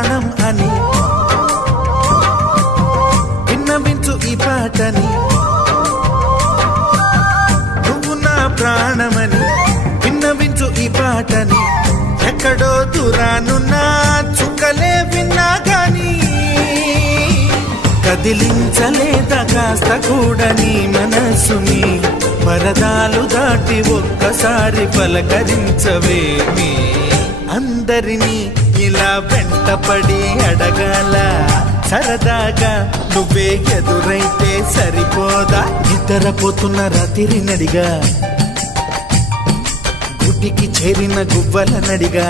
ప్రాణం అని విన్నవించు ఈ పాటని, నువ్వు నా ప్రాణమని విన్నవించు ఈ పాటని. ఎక్కడో దూరానున్నా చుక్కలే విన్నా గాని కదిలించలేదా కాస్త కూడా నీ మనసుని. పరదాలు దాటి ఒక్కసారి పలకరించవేమి. అందరినీ ఇలా వెంటపడి అడగాల సరదాగా నువ్వే ఎదురైతే సరిపోదా. నిద్రపోతున్న రాత్రి నడిగా గుడికి చేరిన గువ్వల నడిగా